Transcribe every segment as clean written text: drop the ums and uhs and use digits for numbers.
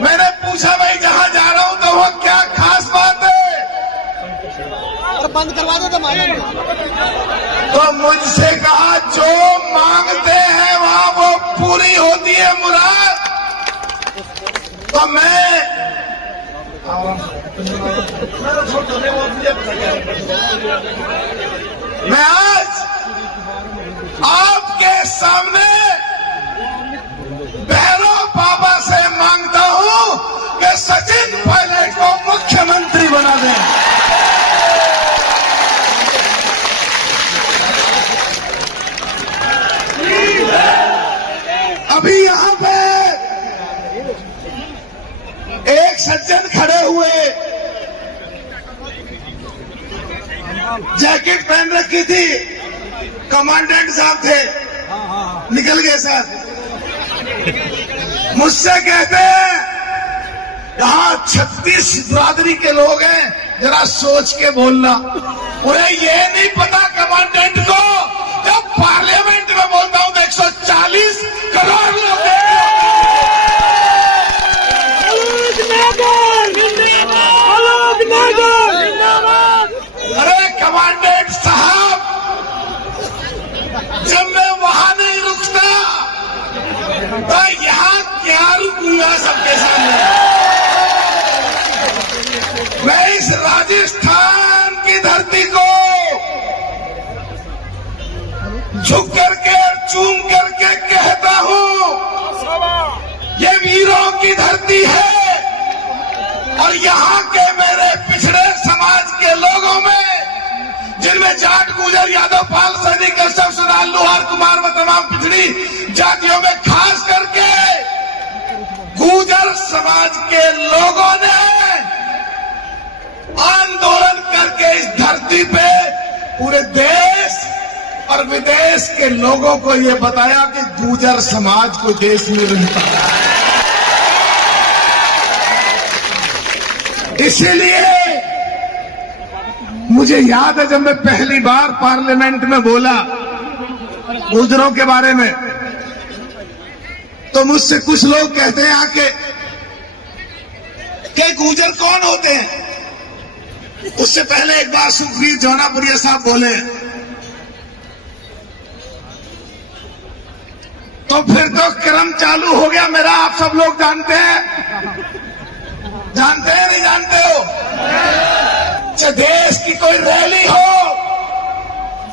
मैंने पूछा भाई जहाँ जा रहा हूँ तो वो क्या खास बात है, बंद करवा दो तो तो मुझसे कहा जो मांगते हैं वहाँ वो पूरी होती है मुराद। तो मैं आज आपके सामने भैरव बाबा से मांगता हूं कि सचिन पायलट को मुख्यमंत्री बना दें। अभी यहां पे एक सज्जन खड़े हुए, जैकेट पहन रखी थी, कमांडेंट साहब थे, निकल गए सर। मुझसे कहते हैं यहां 36 बिरादरी के लोग हैं, जरा सोच के बोलना। उन्हें ये नहीं पता कमांडेंट को जब पार्लियामेंट में बोलता हूं तो 140 करोड़ लोग अरे कमांडेंट साहब, जब मैं वहां नहीं रुकता तो यहां क्या रुकूंगा सबके सामने। मैं इस राजस्थान की धरती को झुक करके चूम करके कहता हूं, ये वीरों की धरती है। और यहाँ के मेरे पिछड़े समाज के लोगों में, जिनमें जाट, गुजर, यादव, पाल, सैनिक, कश्यप, सुनार, लोहार, कुमार व तमाम पिछड़ी जातियों में खास करके गुजर समाज के लोगों ने आंदोलन करके इस धरती पे पूरे देश और विदेश के लोगों को ये बताया कि गुजर समाज को देश में रहता है। इसीलिए मुझे याद है जब मैं पहली बार पार्लियामेंट में बोला गुजरों के बारे में, तो मुझसे कुछ लोग कहते हैं आके कि गुजर कौन होते हैं। उससे पहले एक बार सुखबीर जौनापुरिया साहब बोले, तो फिर तो क्रम चालू हो गया मेरा। आप सब लोग जानते हैं, जानते हैं नहीं जानते हो? चाहे देश की कोई रैली हो,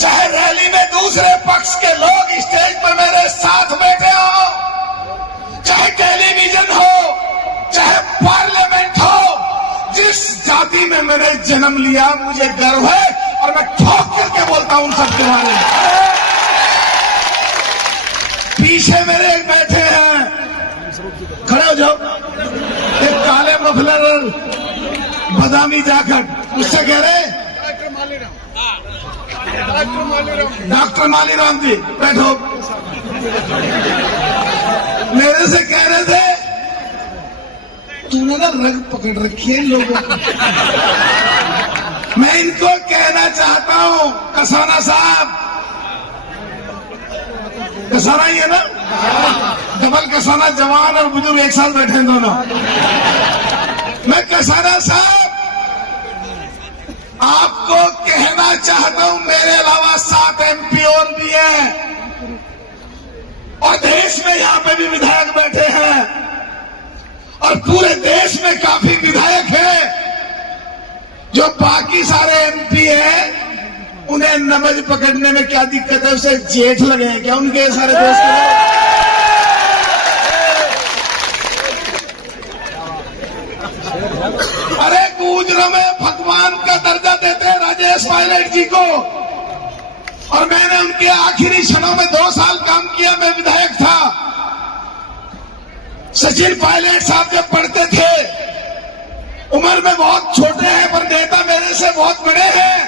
चाहे रैली में दूसरे पक्ष के लोग स्टेज पर मेरे साथ बैठे हो, चाहे टेलीविजन हो, चाहे पार्लियामेंट हो, जिस जाति में मैंने जन्म लिया मुझे गर्व है और मैं ठोक करके बोलता हूं उन सबके बारे में। पीछे मेरे बैठे हैं, खड़े हो जाओ, एक काले मफलर बदामी जाकर, उससे कह रहे डॉक्टर मालीराम जी बैठो। मेरे से कह रहे थे तूने ना रग पकड़ रखी है इन लोगों को। मैं इनको कहना चाहता हूं, कसाना साहब, कसाना ही है ना, डबल कसाना, जवान और बुजुर्ग एक साथ बैठे हैं दोनों। मैं कसाना साहब आपको कहना चाहता हूं, मेरे अलावा 7 MP और भी हैं और देश में यहां पे भी विधायक बैठे हैं और पूरे देश में काफी विधायक हैं। जो बाकी सारे MP हैं उन्हें नमज पकड़ने में क्या दिक्कत है, उसे जेठ लगे हैं क्या उनके सारे दोस्त? अरे गुजरों में भगवान का दर्जा देते हैं राजेश पायलट जी को, और मैंने उनके आखिरी क्षणों में 2 साल काम किया। मैं विधायक था। सचिन पायलट साहब जब पढ़ते थे, उम्र में बहुत छोटे हैं पर नेता मेरे से बहुत बड़े हैं।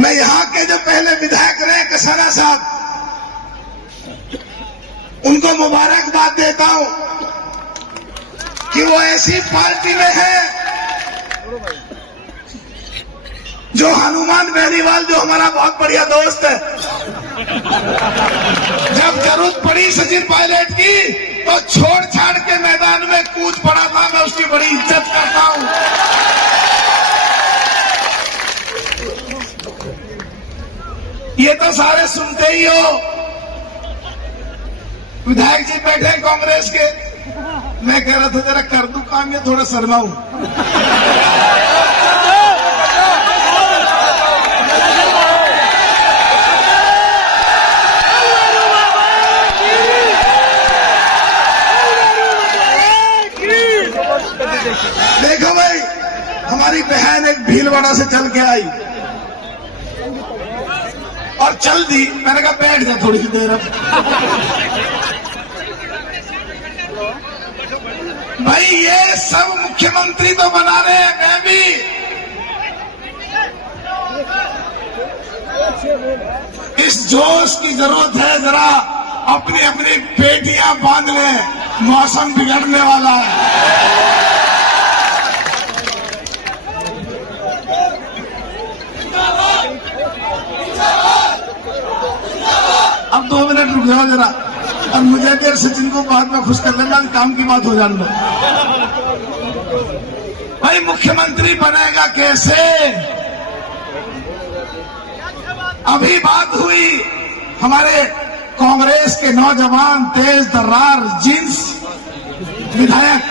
मैं यहां के जो पहले विधायक रहे कसाना साहब, उनको मुबारकबाद देता हूं कि वो ऐसी पार्टी में है जो हनुमान बेनीवाल जो हमारा बहुत बढ़िया दोस्त है, जब जरूरत पड़ी सचिन पायलट की तो छोड़ छाड़ के मैदान में कूद पड़ा था। मैं उसकी बड़ी इज्जत करता हूं। ये तो सारे सुनते ही हो। विधायक जी बैठे कांग्रेस के, मैं कह रहा था जरा कर दूं काम, ये थोड़ा शर्माऊं। देखो भाई, हमारी बहन एक भीलवाड़ा से चल के आई और चल दी। मैंने कहा बैठ जा थोड़ी सी देर अब। भाई ये सब मुख्यमंत्री तो बना रहे हैं, मैं भी। इस जोश की जरूरत है, जरा अपनी अपनी पेटियां बांध लें, मौसम बिगड़ने वाला है। अब 2 मिनट रुक जाओ जरा, और मुझे भी सचिन को बाद में खुश कर लेना, काम की बात हो जाने दो। भाई मुख्यमंत्री बनेगा कैसे? अभी बात हुई हमारे कांग्रेस के नौजवान तेज तर्रार जींस विधायक,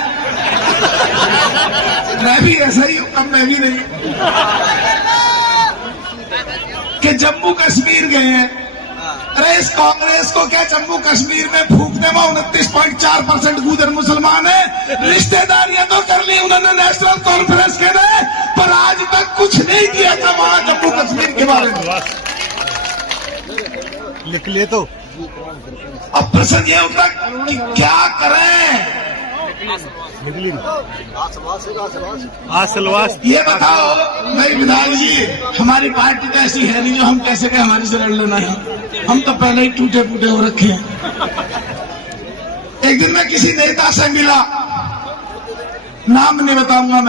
मैं भी ऐसा ही हूं, कम मैं भी नहीं, कि जम्मू कश्मीर गए हैं। अरे इस कांग्रेस को क्या जम्मू कश्मीर में फूकने में 29.4% गुजर मुसलमान है। रिश्तेदारियां तो कर ली उन्होंने नेशनल कॉन्फ्रेंस के लिए, पर आज तक कुछ नहीं किया था वहां जम्मू कश्मीर के बारे में। लिख ले तो। अब प्रश्न ये उठता कि क्या करें? ये बताओ भाई विधायक जी, हमारी पार्टी तो ऐसी है नहीं जो हम कैसे के हमारी से लड़ लेना है। हम तो पहले ही टूटे फूटे हो रखे हैं। एक दिन मैं किसी नेता से मिला, नाम नहीं बताऊंगा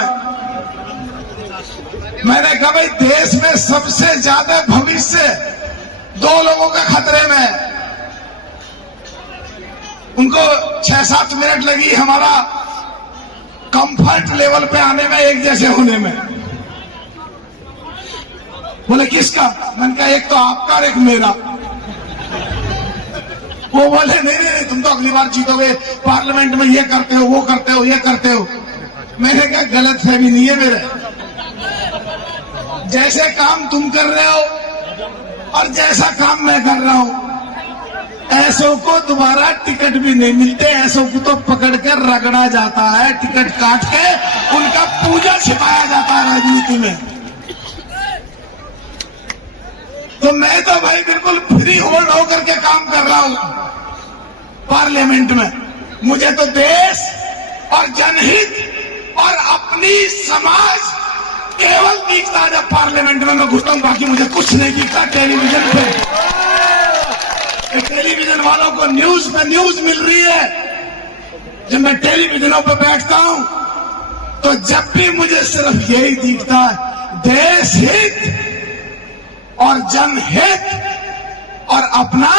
मैंने कहा भाई देश में सबसे ज्यादा भविष्य 2 लोगों के खतरे में है। उनको 6-7 मिनट लगी हमारा कंफर्ट लेवल पे आने में, एक जैसे होने में। बोले किसका? मैंने कहा एक तो आपका और एक मेरा। वो बोले नहीं तुम तो अगली बार जीतोगे, पार्लियामेंट में ये करते हो, वो करते हो, ये करते हो। मैंने कहा गलत फहमी नहीं है मेरे, जैसे काम तुम कर रहे हो और जैसा काम मैं कर रहा हूं, ऐसों को दोबारा टिकट भी नहीं मिलते। ऐसों को तो पकड़ कर रगड़ा जाता है, टिकट काट के उनका पूजा छिपाया जाता है राजनीति में। तो मैं तो भाई बिल्कुल फ्री होल्ड होकर के काम कर रहा हूं पार्लियामेंट में। मुझे तो देश और जनहित और अपनी समाज केवल दिखता है जब पार्लियामेंट में मैं घुसता हूं, बाकी मुझे कुछ नहीं दिखता। टेलीविजन पे, टेलीविजन वालों को न्यूज पे न्यूज मिल रही है। जब मैं टेलीविजनों पे बैठता हूं तो जब भी मुझे सिर्फ यही दिखता है, देश हित और जनहित और अपना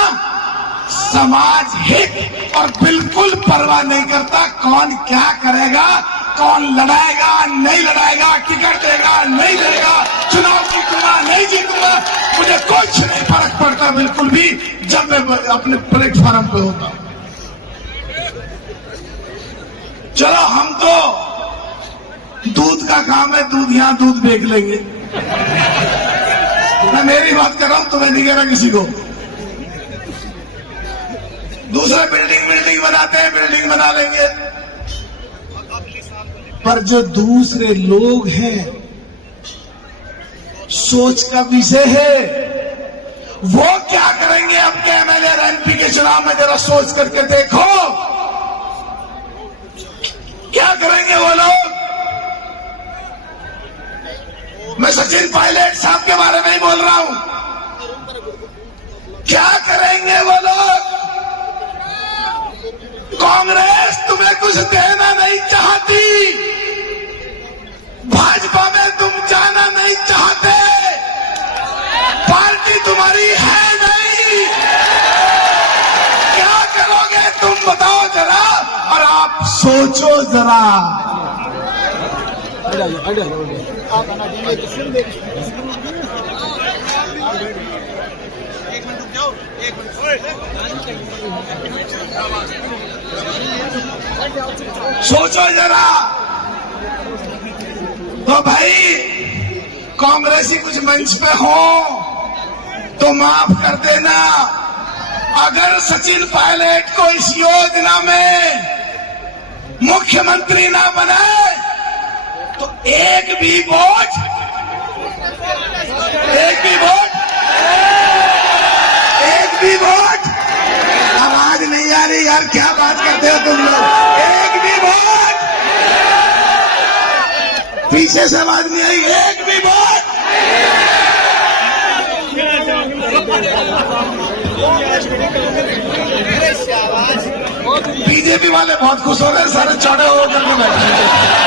समाज हित, और बिल्कुल परवाह नहीं करता कौन क्या करेगा, कौन लड़ाएगा नहीं लड़ाएगा, टिकट देगा नहीं देगा, चुनाव जीतूंगा नहीं जीतूंगा, मुझे कुछ नहीं फर्क पड़ता बिल्कुल भी जब मैं अपने प्लेटफॉर्म पे होता हूं। चलो हम तो दूध का काम है, दूध यहां दूध बेच लेंगे। मैं मेरी बात कर रहा हूं, तुम्हें नहीं कह रहा किसी को। दूसरे बिल्डिंग बनाते हैं, बिल्डिंग बना लेंगे, पर जो दूसरे लोग हैं सोच का विषय है, वो क्या करेंगे अब के एमएलए और एमपी के चुनाव में, जरा सोच करके देखो क्या करेंगे वो लोग। मैं सचिन पायलट साहब के बारे में ही बोल रहा हूं, क्या करेंगे वो लोग। कांग्रेस तुम्हें कुछ देना नहीं चाहती, भाजपा में तुम जाना नहीं चाहते, तुम्हारी है नहीं। क्या करोगे तुम बताओ जरा, और आप सोचो जरा। सोचो जरा। तो भाई कांग्रेसी कुछ मंच पे हो तो माफ कर देना। अगर सचिन पायलट को इस योजना में मुख्यमंत्री ना बनाए तो एक भी वोट आवाज नहीं आ रही यार, क्या बात करते हो तुम लोग। एक भी वोट, पीछे से आवाज नहीं आई, एक भी वोट। बीजेपी वाले बहुत खुश हो रहे हैं, सारे चौड़े होकर के बैठे।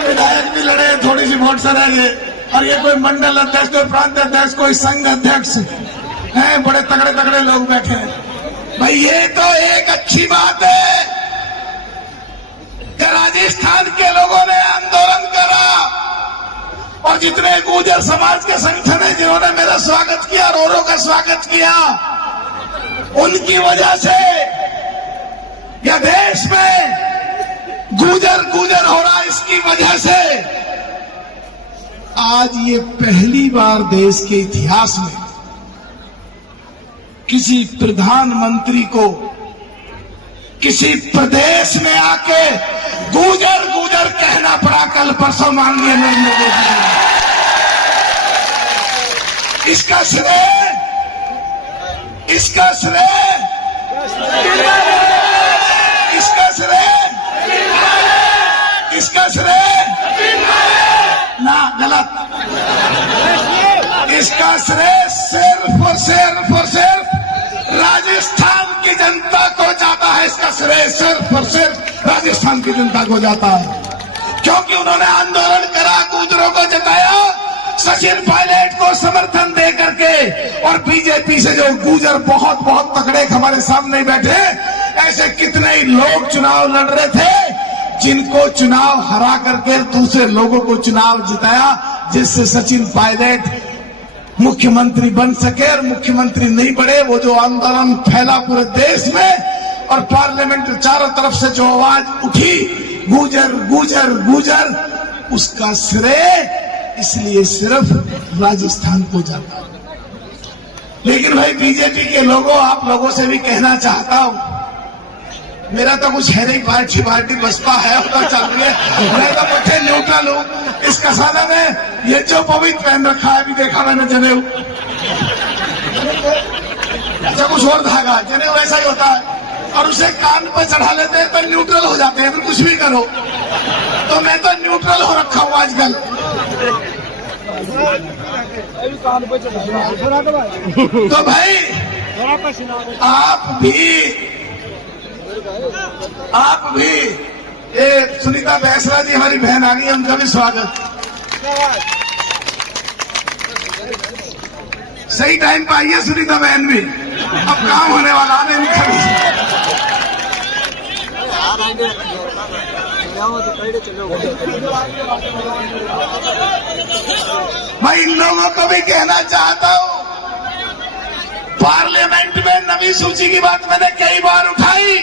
विधायक भी लड़े, थोड़ी सी वोट से रह गए, और ये कोई मंडल अध्यक्ष, कोई प्रांत अध्यक्ष, कोई संघ अध्यक्ष हैं, बड़े तगड़े तगड़े लोग बैठे हैं। भाई ये तो एक अच्छी बात है कि राजस्थान के लोगों ने आंदोलन करा, और जितने गुर्जर समाज के संगठन हैं जिन्होंने मेरा स्वागत किया, रोरो का स्वागत किया, उनकी वजह से या देश में गुजर हो रहा, इसकी वजह से आज ये पहली बार देश के इतिहास में किसी प्रधानमंत्री को किसी प्रदेश में आके गुजर कहना पड़ा। कल परसों माननीय नरेंद्र मोदी जी, इसका श्रेय ना, गलत। इसका श्रेय सिर्फ और सिर्फ राजस्थान की जनता को जाता है। इसका श्रेय सिर्फ और सिर्फ राजस्थान की जनता को जाता है, क्योंकि उन्होंने आंदोलन करा, गुजरों को जताया, सचिन पायलट को समर्थन दे करके। और बीजेपी से जो गुजर बहुत तगड़े हमारे सामने बैठे, ऐसे कितने ही लोग चुनाव लड़ रहे थे, जिनको चुनाव हरा करके दूसरे लोगों को चुनाव जिताया, जिससे सचिन पायलट मुख्यमंत्री बन सके। और मुख्यमंत्री नहीं बने, वो जो आंदोलन फैला पूरे देश में, और पार्लियामेंट चारों तरफ से जो आवाज उठी, गुजर, उसका श्रेय इसलिए सिर्फ राजस्थान को जाता है। लेकिन भाई बीजेपी के लोगों, आप लोगों से भी कहना चाहता हूं, मेरा तो कुछ है नहीं, पार्टी बसपा है, होता चल रही है, मैं तो मुझे न्यूट्रल हूं। इस कसाना में ये जो पवित्र पहन रखा है, अभी देखा मैंने जनेऊ, अच्छा कुछ और धागा, जनेऊ ऐसा ही होता है, और उसे कान पर चढ़ा लेते हैं तो न्यूट्रल हो जाते हैं, फिर कुछ भी करो। तो मैं तो न्यूट्रल हो रखा हूं आजकल। तो भाई आप भी ये सुनीता बैसरा जी हमारी बहन आ गई, उनका भी स्वागत। सही टाइम पर आई है सुनीता बहन भी, अब काम होने वाला, आने नहीं खड़ी। मैं इन लोगों को भी कहना चाहता हूं, पार्लियामेंट में नवी सूची की बात मैंने कई बार उठाई।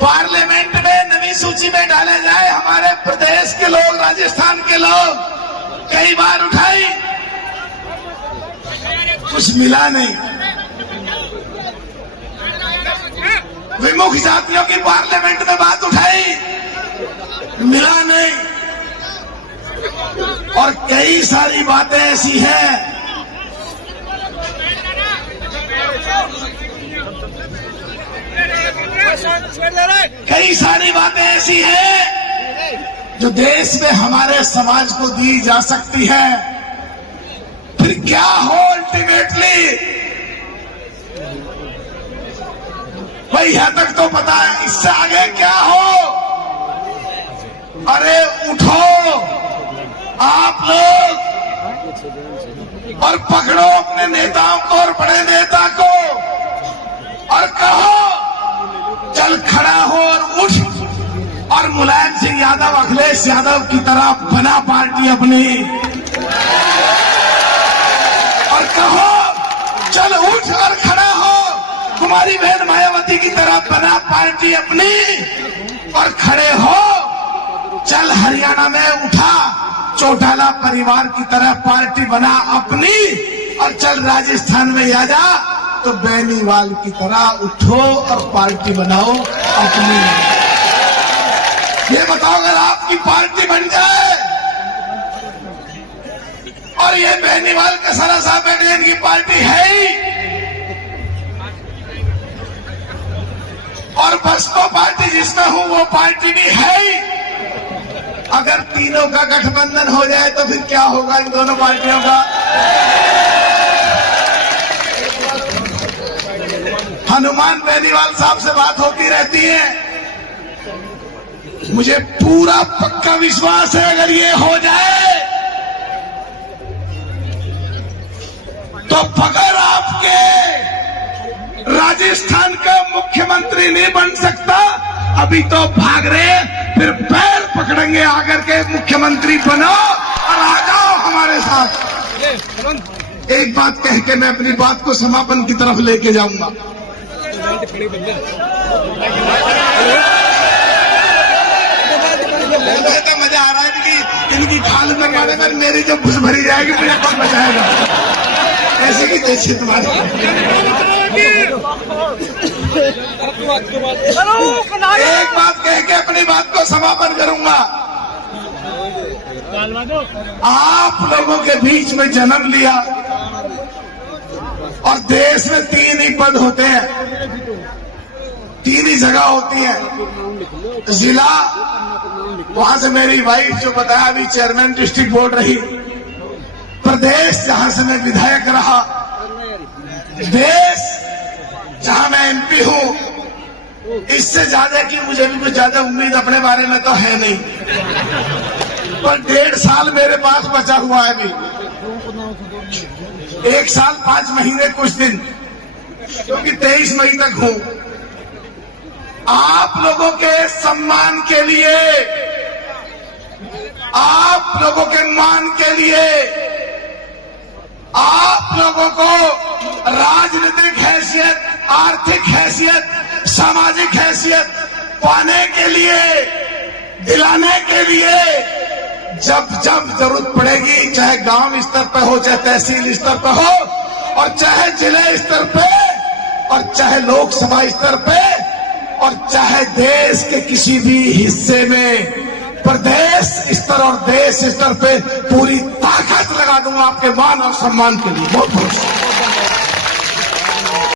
पार्लियामेंट में नवी सूची में डाले जाए हमारे प्रदेश के लोग, राजस्थान के लोग, कई बार उठाई, कुछ मिला नहीं। विमुख जातियों की पार्लियामेंट में बात उठाई, मिला नहीं। और कई सारी बातें ऐसी हैं जो देश में हमारे समाज को दी जा सकती है। फिर क्या हो अल्टीमेटली, भाई यहां तक तो पता है, इससे आगे क्या हो। अरे उठो आप लोग, और पकड़ो अपने नेताओं को और बड़े नेता को और कहो चल खड़ा हो और उठ और मुलायम सिंह यादव, अखिलेश यादव की तरह बना पार्टी अपनी और कहो चल उठ और खड़ा हो कुमारी बहन मायावती की तरह बना पार्टी अपनी और खड़े हो चल हरियाणा में उठा चौटाला परिवार की तरह पार्टी बना अपनी और चल राजस्थान में आ जा तो बेनीवाल की तरह उठो और पार्टी बनाओ अपनी। ये बताओ अगर आपकी पार्टी बन जाए और ये बेनीवाल का सरासा बैटेलियन की पार्टी है ही और बसपा पार्टी जिसमें हूं वो पार्टी भी है ही, अगर तीनों का गठबंधन हो जाए तो फिर क्या होगा इन दोनों पार्टियों का? हनुमान बेनीवाल साहब से बात होती रहती है, मुझे पूरा पक्का विश्वास है अगर ये हो जाए तो बगैर आपके राजस्थान का मुख्यमंत्री नहीं बन सकता। अभी तो भाग रहे, फिर पैर पकड़ेंगे आकर के मुख्यमंत्री बनो और आ जाओ हमारे साथ। एक बात कह के मैं अपनी बात को समापन की तरफ लेके जाऊंगा। तो मजा आ रहा है कि इनकी खाल में मारे में मेरी जो घुस भरी जाएगी मुझे कौन बचाएगा? ऐसे की जैसे तुम्हारी एक बात कह के अपनी बात को समापन करूंगा। आप लोगों के बीच में जन्म लिया और देश में 3 ही पद होते हैं, 3 ही जगह होती है। जिला, वहां से मेरी वाइफ जो बताया अभी चेयरमैन डिस्ट्रिक्ट बोर्ड रही, प्रदेश जहां से मैं विधायक रहा, देश जहां मैं एमपी हूं। इससे ज्यादा की मुझे भी कुछ ज्यादा उम्मीद अपने बारे में तो है नहीं, पर 1.5 साल मेरे पास बचा हुआ है अभी, 1 साल 5 महीने कुछ दिन, क्योंकि 23 मई तक हूं। आप लोगों के सम्मान के लिए, आप लोगों के मान के लिए, आप लोगों को राजनीतिक हैसियत, आर्थिक हैसियत, सामाजिक हैसियत पाने के लिए, दिलाने के लिए जब जब जरूरत पड़ेगी, चाहे गांव स्तर पर हो, चाहे तहसील स्तर पर हो, और चाहे जिले स्तर पे, और चाहे लोकसभा स्तर पे, और चाहे देश के किसी भी हिस्से में, प्रदेश स्तर और देश स्तर पे पूरी ताकत लगा दूंगा आपके मान और सम्मान के लिए। बहुत बहुत